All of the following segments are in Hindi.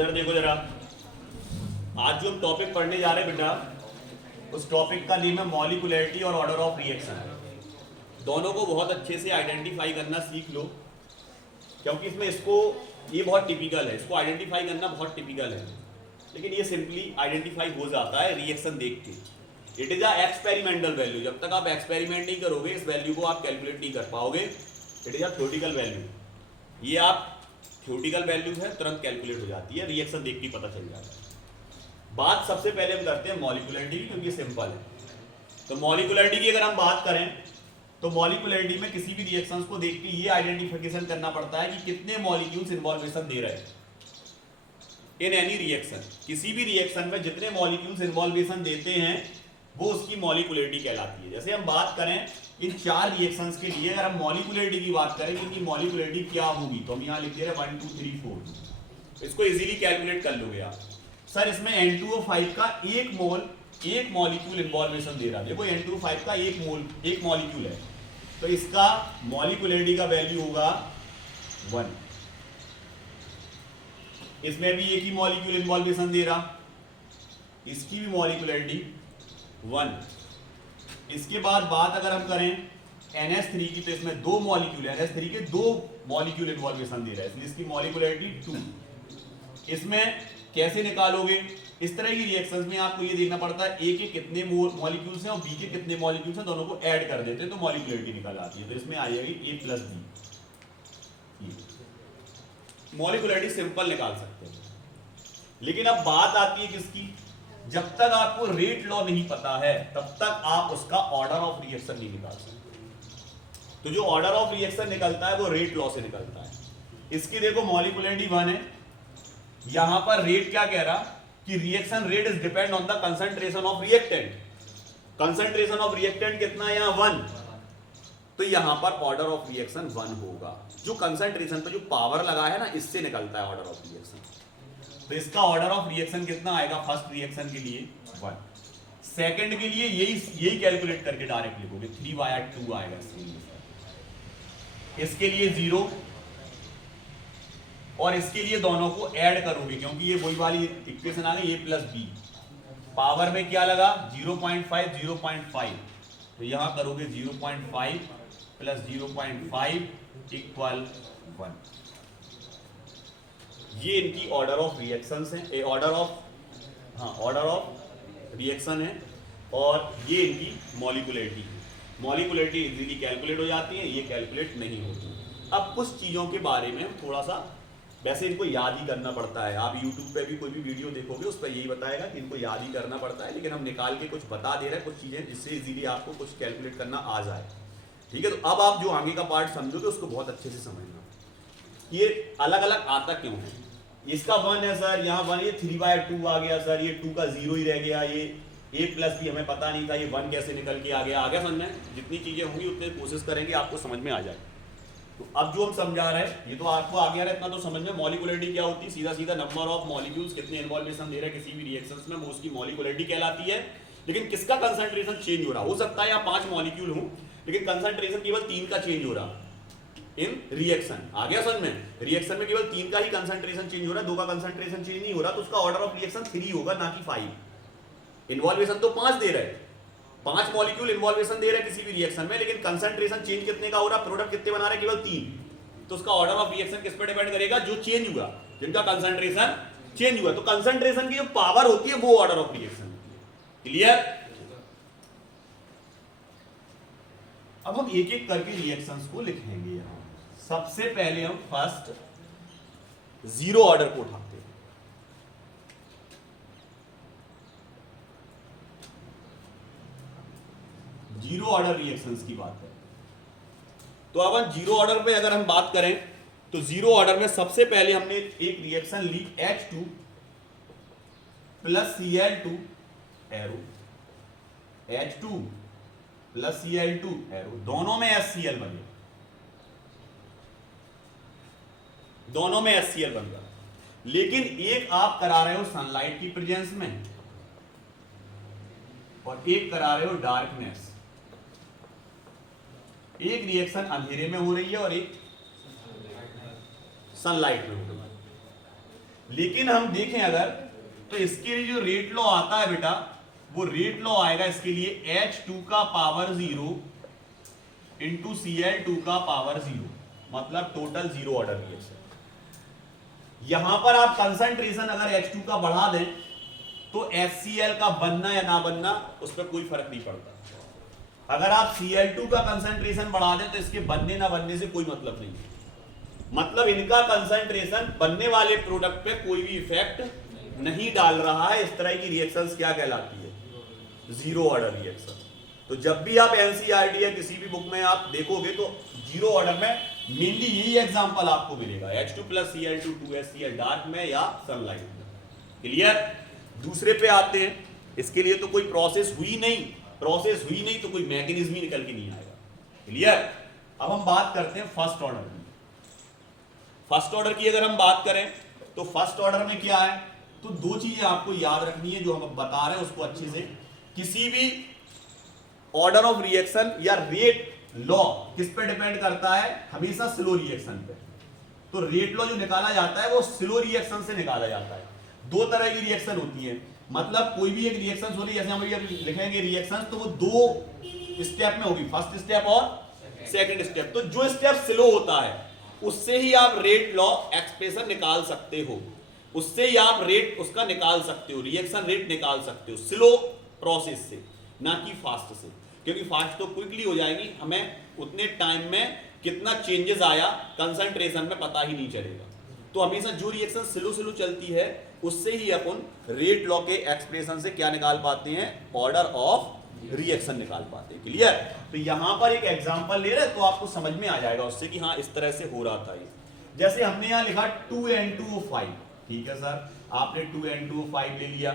इधर देखो जरा, आज जो हम टॉपिक पढ़ने जा रहे हैं बेटा, उस टॉपिक का नेम है मॉलिक्यूलरिटी और ऑर्डर ऑफ रिएक्शन। दोनों को बहुत अच्छे से आइडेंटिफाई करना सीख लो, क्योंकि इसमें ये बहुत टिपिकल है, इसको आइडेंटिफाई करना बहुत टिपिकल है, लेकिन ये सिंपली आइडेंटिफाई हो जाता है रिएक्शन देख के। It is a experimental value. जब तक आप एक्सपेरिमेंट नहीं करोगे इस वैल्यू को आप कैलकुलेट नहीं कर पाओगे। It is a theoretical value. ये आप थ्योरेटिकल वैल्यू है, तुरंत कैलकुलेट हो जाती है, रिएक्शन देख के पता चल जाता है। बात सबसे पहले हम करते हैं मॉलिक्यूलरिटी की, क्योंकि सिंपल है। तो मॉलिक्यूलरिटी की अगर हम बात करें तो मॉलिक्यूलरिटी में किसी भी रिएक्शंस को देख के ये आइडेंटिफिकेशन करना पड़ता है कि कितने मॉलिक्यूल्स इन्वॉल्वेशन दे रहे हैं इन एनी रिएक्शन। किसी भी रिएक्शन में जितने मॉलिक्यूल्स इन्वॉल्वेशन देते हैं वो उसकी मॉलिक्यूलरिटी कहलाती है। जैसे हम बात करें इन 4 रिएक्शंस के लिए, अगर हम मॉलिक्यूलरिटी की बात करें इनकी मॉलिक्यूलरिटी क्या होगी, तो हम यहाँ लिख दे रहे हैं 1 2 3 4। इसको इजीली कैलकुलेट कर लोगे आप। सर इसमें N2O5 का एक मॉलिक्यूल इन्वॉल्वेशन दे रहा है। देखो N2O5 का एक मॉलिक्यूल है, तो इसका मॉलिक्यूलरिटी का वैल्यू होगा 1। इसमें भी एक ही मॉलिक्यूल इन्वॉल्वेशन दे रहा, इसकी भी मॉलिक्यूलरिटी 1। इसके बाद बात अगर हम करें NH3 की, तो इसमें 2 मॉलिक्यूल है, NH3 के 2 मॉलिक्यूल इन्वॉल्वेशन दे रहा है, इसलिए इसकी मॉलिक्यूलरिटी 2। इसमें कैसे निकालोगे? इस तरह की रिएक्शंस में आपको ये देखना पड़ता है ए के कितने मॉलिक्यूल्स हैं और बी के कितने मॉलिक्यूल्स हैं, दोनों को ऐड कर देते हैं तो मॉलिक्यूलरिटी निकल आती है। तो इसमें आ जाएगी A plus B. Molecularity simple निकाल सकते हैं। लेकिन अब बात आती है किसकी? जब तक आपको रेट लॉ नहीं पता है तब तक आप उसका ऑर्डर ऑफ रिएक्शन नहीं निकाल सकते। तो जो ऑर्डर ऑफ रिएक्शन निकलता है वो रेट लॉ से निकलता है। इसकी देखो मॉलिक्यूलरिटी 1 है, यहां पर रेट क्या कह रहा कि reaction rate is depend on the concentration of reactant. Concentration of reactant कितना है यहाँ 1, तो यहां पर ऑर्डर ऑफ रिएक्शन 1 होगा। जो कंसंट्रेशन पे जो पावर लगा है ना, इससे निकलता है ऑर्डर ऑफ रिएक्शन। तो इसका ऑर्डर ऑफ रिएक्शन कितना आएगा? फर्स्ट रिएक्शन के लिए 1, सेकंड के लिए यही कैलकुलेट करके डायरेक्ट लिखोगे 3/2 आएगा इसके लिए, इसके लिए 0 और इसके लिए दोनों को ऐड करोगे, क्योंकि ये वही वाली इक्वेशन आ गई A प्लस बी। पावर में क्या लगा? 0.5 0.5, तो यहां करोगे 0.5 प्लस 0.5 इक्वल 1। ये इनकी ऑर्डर ऑफ रिएक्शंस हैं, ऑर्डर ऑफ रिएक्शन है, और ये इनकी मॉलिक्यूलरिटी। मॉलिक्यूलरिटी इजीली कैलकुलेट हो जाती है, ये कैलकुलेट नहीं होती। अब कुछ चीजों के बारे में थोड़ा सा, वैसे इनको याद ही करना पड़ता है। आप YouTube पे भी कोई भी वीडियो देखोगे उस पर यही बताएगा कि इनको याद ही करना पड़ता है, लेकिन हम निकाल के कुछ बता दे रहे हैं, कुछ चीजें जिससे इजीली आपको कुछ कैलकुलेट करना आ जाए। ठीक है, तो अब आप जो आगे का पार्ट समझोगे उसको बहुत अच्छे से समझना। ये अलग अलग आता क्यों है? इसका 1 है सर, यहाँ 1, ये 3/2 आ गया सर, ये 2 का 0 ही रह गया, ये A प्लस भी हमें पता नहीं था, ये 1 कैसे निकल के आ गया समझ में? जितनी चीजें होंगी उतनी कोशिश करेंगे आपको समझ में आ जाए। तो अब जो हम समझा रहे हैं ये तो आपको आ गया है, इतना तो समझ में। मॉलिक्यूलरिटी क्या होती है? सीधा सीधा नंबर ऑफ मॉलिक्यूल्स कितने इन्वॉल्वेशन दे रहे हैं किसी भी रिएक्शंस में, वो उसकी मॉलिक्यूलरिटी कहलाती है। लेकिन किसका कंसंट्रेशन चेंज हो रहा हो सकता है यहाँ 5 मॉलिक्यूल हो, लेकिन कंसंट्रेशन केवल 3 का चेंज हो रहा इन रिएक्शन। आ गया समझ में? रिएक्शन में केवल 3 का ही कंसंट्रेशन चेंज हो रहा है, 2 का कंसंट्रेशन चेंज नहीं हो रहा, तो उसका ऑर्डर ऑफ रिएक्शन 3 होगा, ना कि 5। इन्वॉल्वेशन तो 5 दे रहे हैं, 5 मॉलिक्यूल इन्वॉल्वेशन दे रहे हैं किसी भी रिएक्शन में, लेकिन कंसंट्रेशन चेंज कितने का हो रहा, प्रोडक्ट कितने बना रहे हैं? केवल 3। तो उसका ऑर्डर ऑफ रिएक्शन किस पर डिपेंड करेगा? जो चेंज हुआ, जिनका कंसंट्रेशन चेंज हुआ। तो कंसंट्रेशन की जो पावर होती है वो ऑर्डर ऑफ रिएक्शन। क्लियर? अब हम एक एक करके रिएक्शंस को लिखेंगे। यहां सबसे पहले हम फर्स्ट 0 ऑर्डर को उठाते हैं। जीरो ऑर्डर रिएक्शंस की बात है, तो अब 0 ऑर्डर पे अगर हम बात करें तो 0 ऑर्डर में सबसे पहले हमने एक रिएक्शन ली H2 plus Cl2 arrow, H2 plus Cl2 arrow, दोनों में HCl बन गया, दोनों में HCl बन गया। लेकिन एक आप करा रहे हो सनलाइट की प्रेजेंस में और एक करा रहे हो डार्कनेस। एक रिएक्शन अंधेरे में हो रही है और एक सनलाइट में हो रही है। लेकिन हम देखें अगर तो इसके लिए जो रेट लॉ आता है बेटा, वो रेट लॉ आएगा इसके लिए H2 का पावर 0 इंटू Cl2 का पावर 0, मतलब टोटल 0 ऑर्डर रिएक्शन। यहां पर आप कंसंट्रेशन अगर H2 का बढ़ा दें तो HCl का बनना या ना बनना उस पर कोई फर्क नहीं पड़ता। अगर आप Cl2 का कंसंट्रेशन बढ़ा दें तो इसके बनने ना बनने से कोई मतलब नहीं है। मतलब इनका कंसंट्रेशन बनने वाले प्रोडक्ट पे कोई भी इफेक्ट नहीं डाल रहा है। इस तरह की रिएक्शंस क्या कहलाती है? Zero order reaction. तो जब भी आप एनसीईआरटी या किसी भी बुक में आप देखोगे तो जीरो ऑर्डर में मेनली यही एग्जांपल आपको मिलेगा, H2 plus Cl2 2HCl dark में या सनलाइट में। क्लियर? दूसरे पे आते हैं। इसके लिए तो कोई प्रोसेस हुई नहीं तो कोई मैकेनिज्म ही निकल के नहीं आएगा। क्लियर? अब हम बात करते हैं फर्स्ट ऑर्डर की। फर्स्ट ऑर्डर की अगर हम बात करें तो फर्स्ट ऑर्डर में क्या है, तो दो चीजें आपको याद रखनी है जो हम बता रहे हैं उसको अच्छे से। किसी भी ऑर्डर ऑफ रिएक्शन या रेट लॉ किस पे डिपेंड करता है? हमेशा स्लो रिएक्शन पे। तो रेट लॉ जो निकाला जाता है वो स्लो रिएक्शन से निकाला जाता है। दो तरह की रिएक्शन होती है, मतलब कोई भी एक रिएक्शन होती है, जैसे हम अभी लिखेंगे रिएक्शन तो वो दो स्टेप में होगी, फर्स्ट स्टेप और सेकंड स्टेप। तो जो स्टेप स्लो होता है उससे ही आप रेट लॉ एक्सप्रेशन निकाल सकते हो, उससे ही आप रेट उसका निकाल सकते हो, रिएक्शन रेट निकाल सकते हो स्लो प्रोसेस से, ना कि फास्ट से। क्योंकि फास्ट तो क्विकली हो जाएगी, हमें उतने टाइम में कितना चेंजेस आया कंसंट्रेशन में पता ही नहीं चलेगा। तो हमेशा जो रिएक्शन स्लो चलती है उससे ही अपन रेट लॉ के एक्सप्रेशन से क्या निकाल पाते हैं? ऑर्डर ऑफ रिएक्शन निकाल पाते हैं। क्लियर? तो यहां पर एक एग्जांपल ले रहे तो आपको समझ में आ जाएगा उससे कि हाँ इस तरह से हो रहा था ये। जैसे हमने यहां लिखा 2N2O5, ठीक है सर, आपने 2N2O5 ले लिया।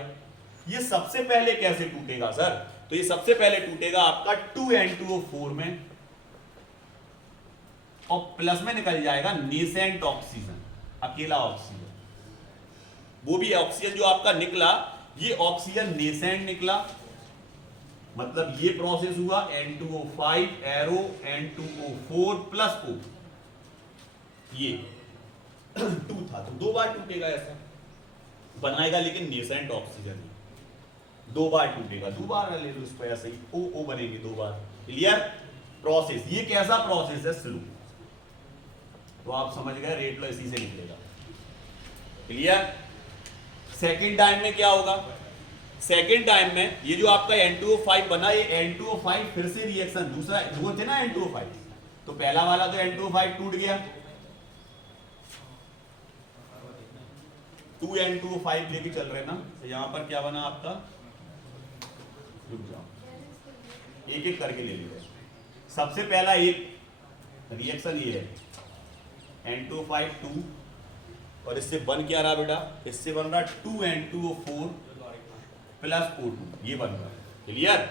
ये सबसे पहले कैसे टूटेगा सर? तो ये सबसे पहले टूटेगा आपका 2N2O4 में और प्लस में निकल जाएगा नेसेंट ऑक्सीजन, अकेला ऑक्सीजन। वो भी ऑक्सीजन जो आपका निकला ये ऑक्सीजन नेसेंट निकला, मतलब ये प्रोसेस हुआ N2O5 arrow N2O4 plus O, ये 2 था तो 2 बार टूटेगा, ऐसा बनाएगा लेकिन नेसेंट ऑक्सीजन 2 बार टूटेगा, 2 बार ले लो इस पर, ऐसे ही O बनेगी 2 बार। क्लियर? प्रोसेस ये कैसा प्रोसेस है? स्लो। तो आप समझ गए रेट लॉ इसी से निकलेगा। क्लियर? सेकंड टाइम में क्या होगा? सेकंड टाइम में ये जो आपका N2O5 बना, ये N2O5 फिर से रिएक्शन दूसरा, दो थे ना N2O5, तो पहला वाला तो N2O5 टूट गया, 2N2O5 लेके चल रहे ना, तो यहां पर क्या बना आपका? रुक जाओ, एक एक करके ले लीजिए। सबसे पहला एक रिएक्शन ये है N2O5 2, और इससे बन क्या रहा बेटा? इससे बन रहा 2N2O4 प्लस O2, ये बन रहा है। क्लियर?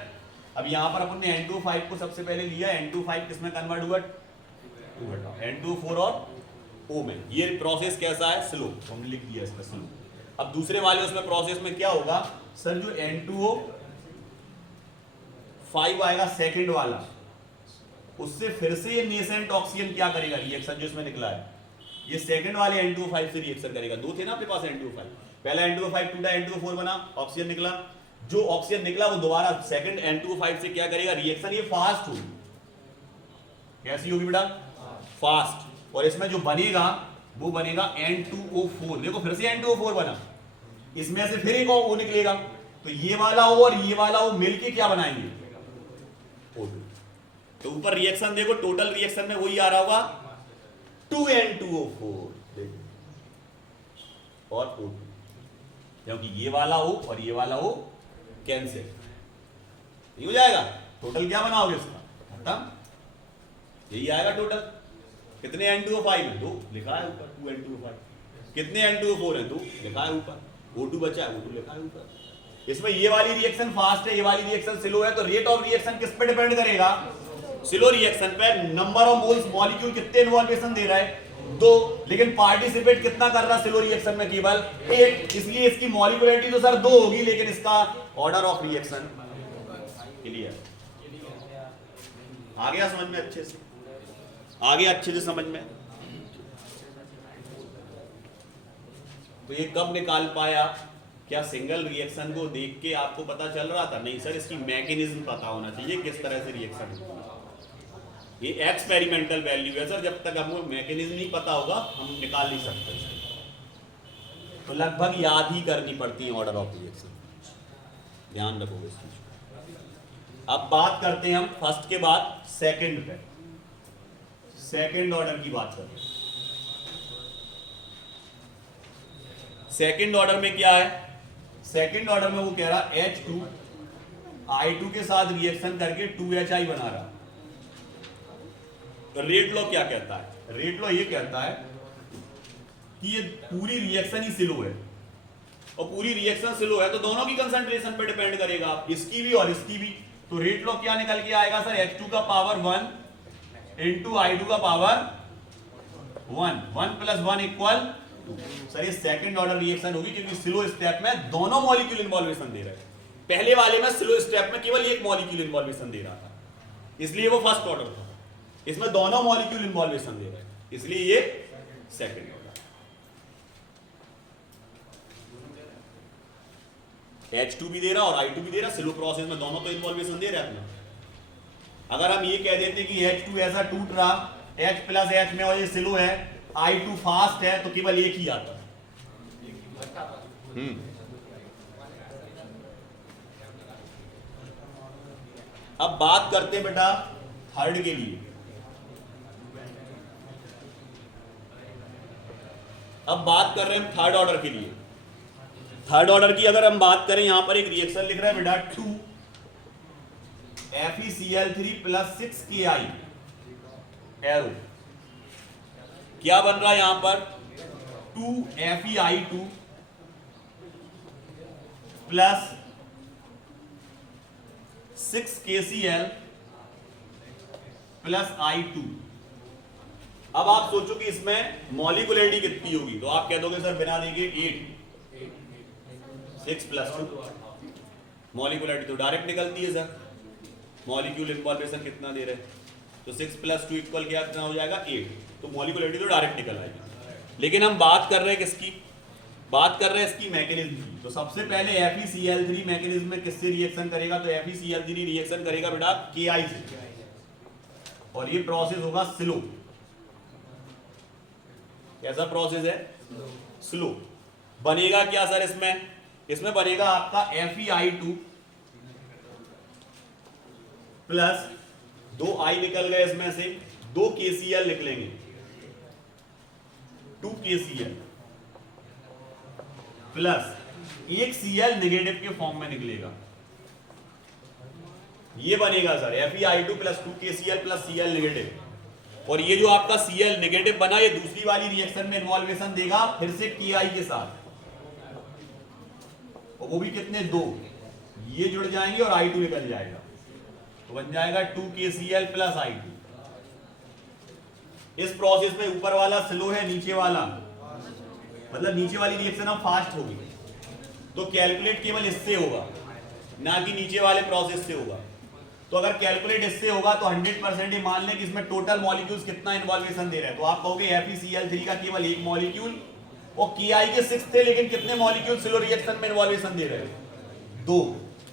अब यहां पर अपन ने N2O5 को सबसे पहले लिया, N2O5 किसमें कन्वर्ट हुआ? N2O4 और O में। ये प्रोसेस कैसा है? स्लो। हमने लिख दिया इसमें स्लो। अब दूसरे वाले उसमें प्रोसेस में क्या होगा सर? जो N2O5 आएगा सेकंड वाला, उससे फिर से ये नेसेंट ऑक्सीजन क्या करेगा? रिएक्शन जो इसमें निकला है ये सेकंड वाले N2O5 से रिएक्शन करेगा। दो थे ना अपने पास N2O5, पहला N2O5 टूटा, N2O4 बना, ऑक्सीजन निकला। जो ऑक्सीजन निकला वो दोबारा सेकंड N2O5 से क्या करेगा? रिएक्शन ये फास्ट होगी। कैसी होगी बेटा? फास्ट। और इसमें जो बनेगा वो बनेगा N2O4। देखो फिर से N2O4 बना, इसमें से फिर एक O निकलेगा, तो ये वाला O और ये वाला O मिलके क्या बनाएंगे? O2। तो ऊपर रिएक्शन देखो, टोटल रिएक्शन में वही आ रहा होगा 2N2O4 और O2, क्योंकि ये वाला O और ये वाला O कैंसिल, ये हो जाएगा। टोटल क्या बनाओगे इसका? खत्म, यही आएगा टोटल। कितने N2O5 है? 2 लिखा है ऊपर, 2N2O5। कितने N2O4 है? 2 लिखा है ऊपर। O2 बचा है, O2 लिखा है ऊपर। इसमें ये वाली रिएक्शन फास्ट है, ये वाली रिएक्शन स्लो है, तो रेट ऑफ रिएक्शन किस पे डिपेंड करेगा? स्लो रिएक्शन पे। नंबर ऑफ मोल्स मॉलिक्यूल कितने इन्वॉल्वेशन दे रहा है? 2, लेकिन पार्टिसिपेट कितना कर रहा है स्लो रिएक्शन में? केवल 1, इसलिए इसकी मॉलिक्यूलरिटी तो सर 2 होगी, लेकिन इसका ऑर्डर ऑफ रिएक्शन। क्लियर? आ गया समझ में? अच्छे से आ गया, अच्छे से समझ में। तो ये कब निकाल पाया? क्या सिंगल रिएक्शन को देख के आपको पता चल रहा था? नहीं सर, इसकी मैकेनिज्म पता होना चाहिए, किस तरह से रिएक्शन होगा। ये एक्सपेरिमेंटल वैल्यू है सर, जब तक हमको मैकेनिज्म नहीं पता होगा हम निकाल नहीं सकते। तो लगभग याद ही करनी पड़ती है ऑर्डर ऑफ रिएक्शन, ध्यान रखोगे इस चीज को। अब बात करते हैं हम फर्स्ट के बाद सेकंड पे, सेकंड ऑर्डर की बात करते हैं। सेकंड ऑर्डर में क्या है? सेकंड ऑर्डर में वो कह रहा H2 I2 के साथ रिएक्शन करके 2HI बना रहा। तो रेट लॉ क्या कहता है? रेट लॉ ये कहता है कि ये पूरी रिएक्शन ही स्लो है, और पूरी रिएक्शन स्लो है तो दोनों की कंसंट्रेशन पे डिपेंड करेगा, इसकी भी और इसकी भी। तो रेट लॉ क्या निकल के आएगा सर? H2 का पावर 1 इंटू I2 का पावर 1, 1 + 1 = 2। सर ये सेकंड ऑर्डर रिएक्शन होगी, क्योंकि स्लो स्टेप में दोनों मॉलिक्यूल इन्वॉल्वेशन दे रहे हैं। पहले वाले में स्लो स्टेप में केवल एक मॉलिक्यूल इन्वॉल्वेशन दे रहा था, इसलिए वो फर्स्ट ऑर्डर था। इसमें दोनों मॉलिक्यूल इन्वॉल्वेशन दे रहे हैं, इसलिए ये सेकंड ऑर्डर। H2 भी दे रहा और I2 भी दे रहा, स्लो प्रोसेस में दोनों तो इन्वॉल्वेशन दे रहे हैं अपना। अगर हम ये कह देते कि H2 ऐसा टूट रहा H + H में और ये स्लो है, I2 फास्ट है, तो केवल एक ही आता। अब बात करते हैं बेटा थर्ड के लिए। अब बात कर रहे हैं थर्ड ऑर्डर के लिए। थर्ड ऑर्डर की अगर हम बात करें, यहां पर एक रिएक्शन लिख रहा है बेटा 2 FeCl3 + 6Ki एरो। क्या बन रहा है यहां पर? 2 FeI2 + 6 KCl + I2। अब आप सोचो कि इसमें मॉलिक्यूलरिटी कितनी होगी, तो आप कह दोगे सर बिना देखे 8, 6 + 2। मॉलिक्यूलरिटी तो डायरेक्ट निकलती है सर, मॉलिक्यूल इन्वॉल्वेशन कितना दे रहे हैं, तो 6 + 2 = क्या कितना हो जाएगा? 8। तो मॉलिक्यूलरिटी तो डायरेक्ट निकल आएगी। लेकिन हम बात कर रहे हैं किसकी? बात कर रहे हैं इसकी मैकेनिज्म की। तो सबसे पहले FeCl3 मैकेनिज्म में किससे रिएक्शन करेगा? तो FeCl3 रिएक्शन करेगा बेटा Ki से, और ये प्रोसेस होगा स्लो। कैसा प्रोसेस है? स्लो। बनेगा क्या सर इसमें? इसमें बनेगा आपका FeI2 प्लस 2 I निकल गए इसमें से, 2 KCl निकलेंगे, 2 KCl प्लस 1 Cl नेगेटिव के फॉर्म में निकलेगा। ये बनेगा sir FeI2 + 2 KCl + Cl negative. और ये जो आपका Cl नेगेटिव बना, ये दूसरी वाली रिएक्शन में इन्वॉल्वेशन देगा फिर से Ki के साथ, और वो भी कितने? 2। ये जुड़ जाएंगे और I2 निकल जाएगा, तो बन जाएगा 2 KCl + I2। इस प्रोसेस में ऊपर वाला स्लो है, नीचे वाला मतलब नीचे वाली रिएक्शन अब फास्ट होगी, तो कैलकुलेट केवल इससे होगा, ना कि नीचे वाले प्रोसेस से होगा। तो अगर कैलकुलेट इससे होगा तो 100% ये मान लें कि इसमें टोटल मॉलिक्यूल्स कितना इन्वॉल्वेशन दे रहे हैं, तो आप कहोगे FeCl3 का केवल एक मॉलिक्यूल, और Ki के 6 थे, लेकिन कितने मॉलिक्यूल स्लो रिएक्शन में इन्वॉल्वेशन दे रहे हैं? 2।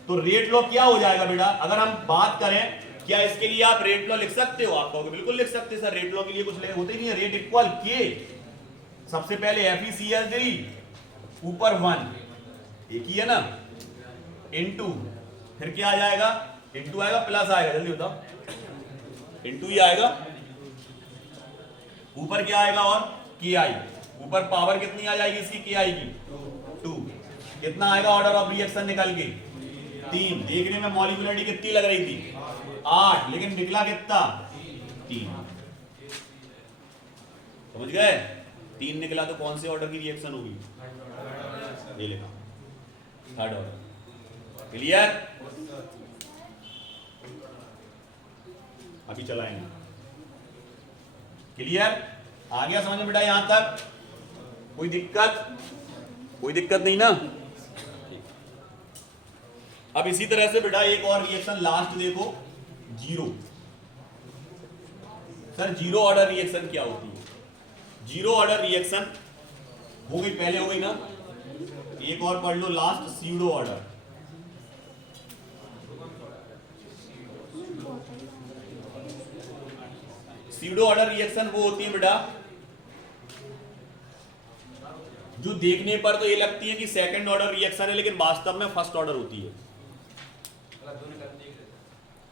तो रेट लॉ क्या हो जाएगा बेटा? अगर हम बात करें, क्या इसके लिए आप रेट लॉ लिख सकते हो? आप कहोगे बिल्कुल लिख सकते हैं सर, रेट लॉ के लिए कुछ होते ही नहीं है। रेट इक्वल K, सबसे पहले FeCl3 ऊपर 1, एक ही है ना, इनटू फिर क्या आ जाएगा? इनटू आएगा प्लस आएगा, जल्दी बताओ, इनटू ही आएगा, ऊपर क्या आएगा? और Ki, ऊपर पावर कितनी आ जाएगी इसकी Ki की? 2। कितना आएगा ऑर्डर ऑफ रिएक्शन निकल के? 3। देखने में मॉलिक्यूलरिटी कितनी लग रही थी? 8, लेकिन निकला कितना? 3। समझ गए? 3 निकला तो कौन से ऑर्डर की रिएक्शन होगी? ये लिखा, थर्ड ऑर्डर। क्लियर? अभी चलाएंगे। क्लियर? आ गया समझ में बेटा यहां तक? कोई दिक्कत? कोई दिक्कत नहीं ना? अब इसी तरह से बेटा एक और रिएक्शन लास्ट देखो, 0। सर 0 ऑर्डर रिएक्शन क्या होती है? 0 ऑर्डर रिएक्शन हो गई, पहले हो गई ना, एक और पढ़ लो last, pseudo order. Pseudo order reaction वो होती है बेटा जो देखने पर तो ये लगती है कि सेकंड ऑर्डर रिएक्शन है, लेकिन वास्तव में फर्स्ट ऑर्डर होती है।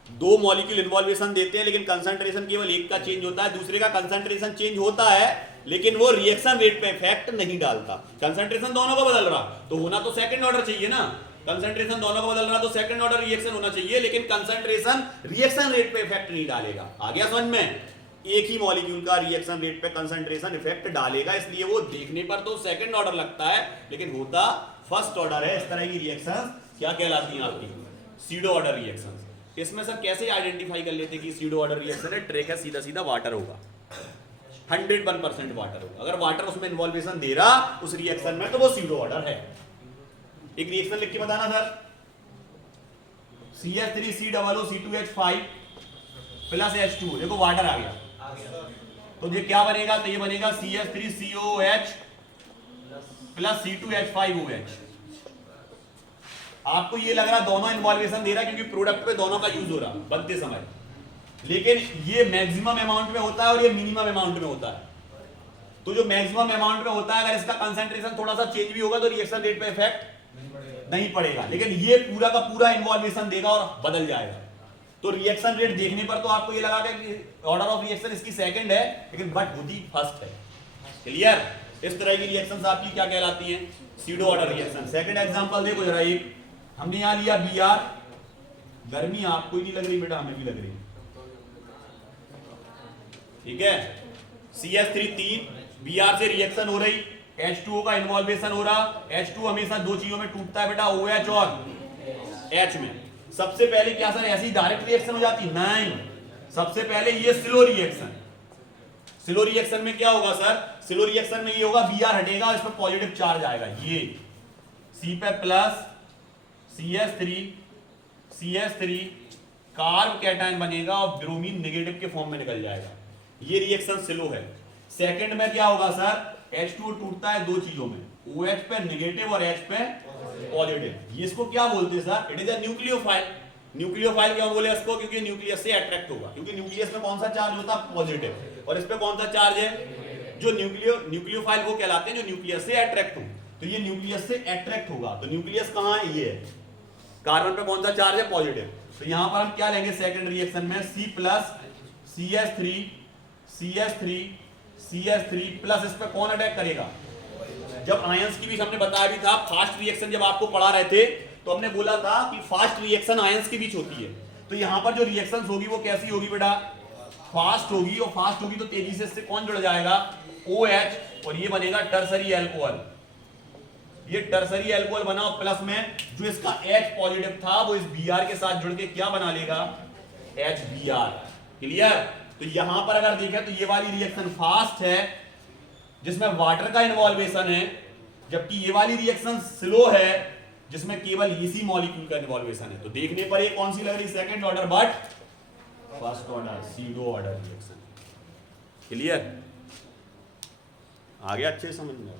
दो मॉलिक्यूल इन्वॉल्वेशन देते हैं, लेकिन कंसंट्रेशन केवल एक का चेंज होता है, दूसरे का कंसंट्रेशन चेंज होता है, लेकिन वो रिएक्शन रेट पे इफेक्ट नहीं डालता। कंसंट्रेशन दोनों का बदल रहा तो होना तो सेकंड ऑर्डर चाहिए ना, कंसंट्रेशन दोनों का बदल रहा तो सेकंड ऑर्डर रिएक्शन होना चाहिए, लेकिन कंसंट्रेशन रिएक्शन रेट पे इफेक्ट नहीं डालेगा। आ गया समझ में? एक ही मॉलिक्यूल का रिएक्शन रेट पे कंसंट्रेशन इफेक्ट डालेगा, इसलिए वो देखने पर तो सेकंड ऑर्डर लगता है, लेकिन होता फर्स्ट ऑर्डर है। इस तरह की रिएक्शन क्या कहलाती हैं आपकी? Pseudo order reaction. इसमें सर कैसे आइडेंटिफाई कर लेते कि सीडो ऑर्डर रिएक्शन है? ट्रेक है, सीधा सीधा वाटर होगा, 101% वाटर होगा। अगर वाटर उसमें इन्वॉल्वेशन दे रहा उस रिएक्शन में तो वो सीडो ऑर्डर है। एक रिएक्शन लिख के बताना सर, CH3COO2H5 प्लस H2, देखो वाटर आ गया, तो ये क्या बनेगा? तो ये बनेगा CH3COOH प्लस C2H5OH। आपको ये लग रहा दोनों इन्वॉल्वेशन दे रहा है क्योंकि प्रोडक्ट पे दोनों का यूज हो रहा बनते समय, लेकिन ये मैक्सिमम अमाउंट में होता है और ये मिनिमम अमाउंट में होता है। तो जो मैक्सिमम अमाउंट में होता है, अगर इसका कंसंट्रेशन थोड़ा सा चेंज भी होगा तो रिएक्शन रेट पे इफेक्ट नहीं पड़ेगा, लेकिन ये पूरा का पूरा इन्वॉल्वेशन देगा और बदल जाएगा। तो रिएक्शन रेट देखने पर तो आपको ये लगा कि ऑर्डर ऑफ रिएक्शन इसकी सेकंड है, लेकिन बट होती फर्स्ट है। क्लियर? इस तरह की रिएक्शंस आपकी क्या कहलाती हैं? Pseudo order reaction. Second example देखो जरा, एक हमने यहां लिया Br, गर्मी आपको ही नहीं लग रही बेटा, हमें भी लग रही, ठीक है। CH3 Br से रिएक्शन हो रही, H2O का इन्वॉल्वेशन हो रहा। H2 हमेशा दो चीजों में टूटता है बेटा, OH और H में। सबसे पहले क्या सर ऐसी डायरेक्ट रिएक्शन हो जाती? नहीं, सबसे पहले ये स्लो रिएक्शन। स्लो रिएक्शन में क्या होगा सर? स्लो रिएक्शन में ये होगा, Br हटेगा और इसमें पॉजिटिव चार्ज आएगा, ये C पे प्लस CH3 कार्ब कैटायन बनेगा और ब्रोमीन नेगेटिव के फॉर्म में निकल जाएगा। ये रिएक्शन स्लो है। सेकंड में क्या होगा सर? H2O टूटता है दो चीजों में, OH पे नेगेटिव और H पे पॉजिटिव। ये इसको क्या बोलते हैं sir? It is a nucleophile. Nucleophile क्यों बोले इसको? क्योंकि न्यूक्लियस से अट्रैक्ट होगा, क्योंकि न्यूक्लियस में कौन सा चार्ज होता है? पॉजिटिव, और इस पे कौन सा चार्ज है? जो न्यूक्लियोफाइल वो कहलाते हैं जो न्यूक्लियस से अट्रैक्ट हो। तो ये न्यूक्लियस से अट्रैक्ट होगा, तो न्यूक्लियस कहां है? ये है, कार्बन पे कौन सा चार्ज है? पॉजिटिव। तो यहां पर हम क्या लेंगे सेकंड रिएक्शन में? C प्लस CH3 प्लस इस पे कौन अटैक करेगा? जब आयंस की भी हमने बताया भी था, फास्ट रिएक्शन जब आपको पढ़ा रहे थे तो हमने बोला था कि फास्ट रिएक्शन आयंस के बीच होती है। तो यहां पर जो रिएक्शन होगी वो कैसी होगी बेटा? फास्ट होगी, और फास्ट होगी तो तेजी से इससे कौन जुड़ जाएगा? OH, और ये बनेगा टर्सरी एल्कोहल। ये टर्सरी एल्कोहल बना, और प्लस में जो इसका H पॉजिटिव था वो इस Br के साथ जुड़ के क्या बना लेगा? HBr। क्लियर? तो यहां पर अगर देखें तो ये वाली रिएक्शन फास्ट है जिसमें वाटर का इन्वॉल्वेशन है, जबकि ये वाली रिएक्शन स्लो है जिसमें केवल इसी मॉलिक्यूल का इन्वॉल्वेशन है। तो देखने पर ये कौन सी लग रही? Second order, but first order, pseudo order reaction. Clear? आ गया अच्छे समझ में?